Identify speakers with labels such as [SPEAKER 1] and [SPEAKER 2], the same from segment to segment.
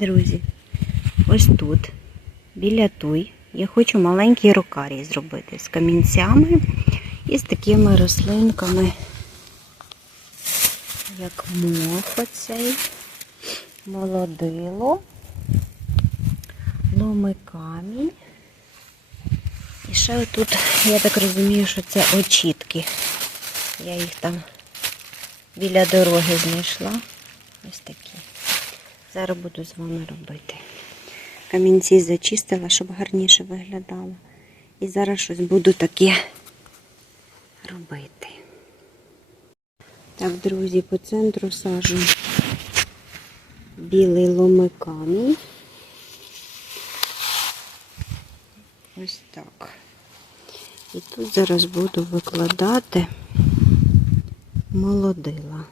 [SPEAKER 1] Друзі, ось тут, біля туй, я хочу маленький рокарій зробити з камінцями і з такими рослинками, як мох оцей, молодило, ломи камінь. І ще тут, я так розумію, що це очітки. Я їх там біля дороги знайшла. Ось такі. Зараз буду з вами робити. Камінці зачистила, щоб гарніше виглядало. І зараз щось буду таке робити. Так, друзі, по центру сажу білий ломикамінь. Ось так. І тут зараз буду викладати молодила.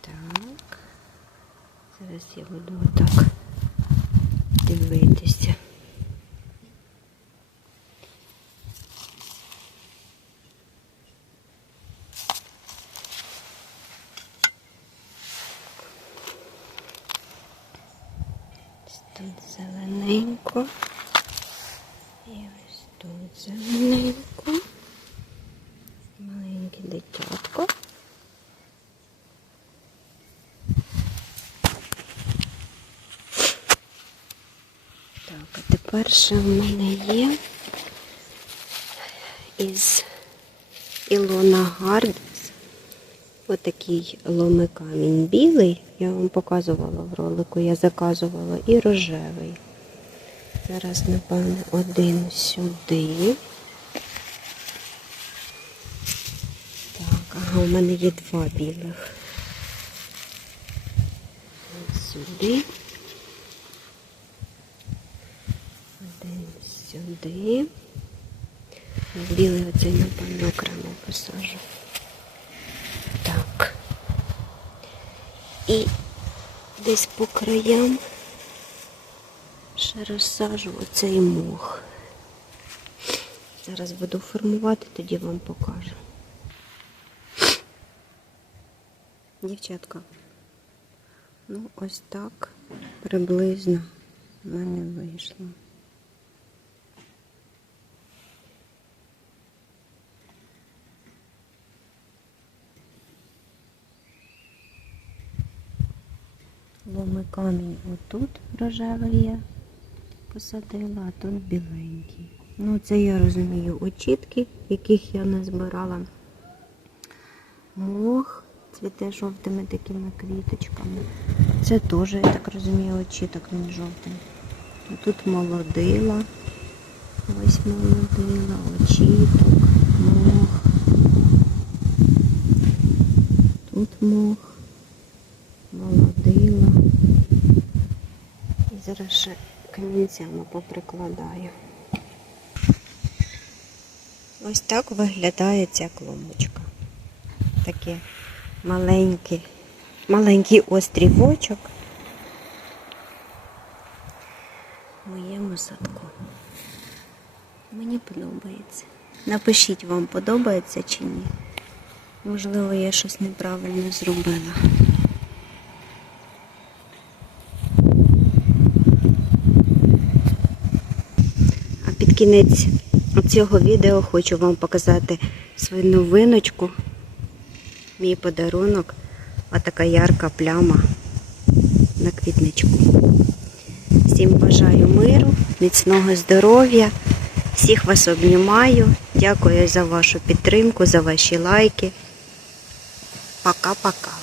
[SPEAKER 1] Так. Зараз я буду отак дивитися. Тут зелененько. І ось тут зелененько. Маленьке дитятко. Так, а тепер ще в мене є із Ілона Гардс отакий ломикамінь білий. Я вам показувала в ролику, я заказувала і рожевий. Зараз, напевне, один сюди. Так, ага, у мене є два білих. Сюди. Один сюди. Білий оцей, напевно, окремо посажу. Так. І десь по краям ще розсажу оцей мох. Зараз буду формувати, тоді вам покажу. Дівчатка, ну ось так приблизно в мене вийшло. Ломи камінь отут рожевий я посадила, а тут біленький. Ну, це я розумію очітки, яких я не збирала. Мох цвіте жовтими такими квіточками. Це теж, я так розумію, очіток він жовтий. Тут молодила. Ось молодила, очіток, мох. Тут мох молодила. І зараз ще камінцями поприкладаю. Ось так виглядає ця клумбочка. Таке маленький, маленький острівочок в моєму садку. Мені подобається. Напишіть, вам подобається чи ні. Можливо, я щось неправильно зробила. Кінець цього відео хочу вам показати свою новиночку, мій подарунок, отака ярка пляма на квітничку. Всім бажаю миру, міцного здоров'я, всіх вас обнімаю. Дякую за вашу підтримку, за ваші лайки. Пока-пока.